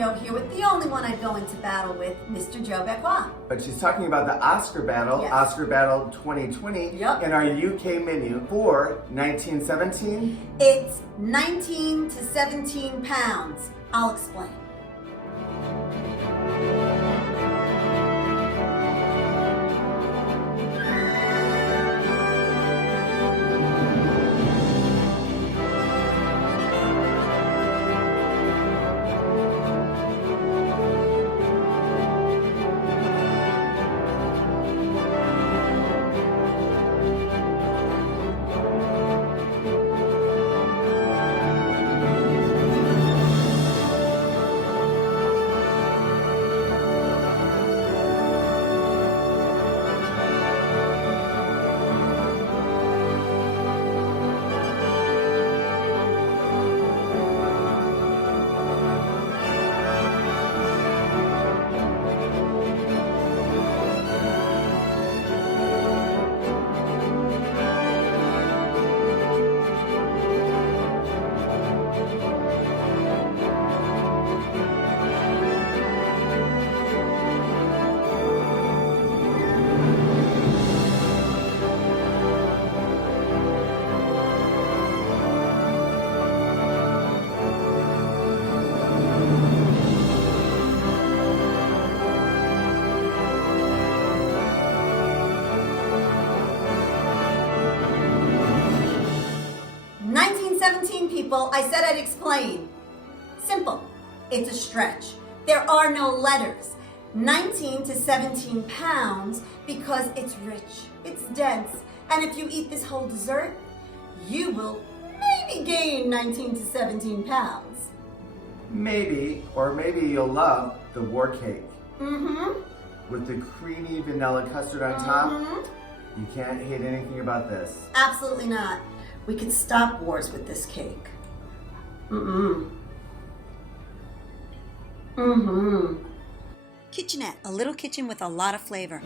don't hear with the only one I'd go into battle with, Mr. Joe Becquois. But she's talking about the Oscar battle, Yes. Oscar battle 2020, Yep. in our UK menu for 1917. It's 19 to 17 pounds. I'll explain. People, I said I'd explain. Simple. It's a stretch. There are no letters. 19 to 17 pounds because it's rich, it's dense, and if you eat this whole dessert, you will maybe gain 19 to 17 pounds. Maybe, or maybe you'll love the war cake. Mm-hmm. With the creamy vanilla custard on top. You can't hate anything about this. Absolutely not. We could stop wars with this cake. Kitchenette, a little kitchen with a lot of flavor.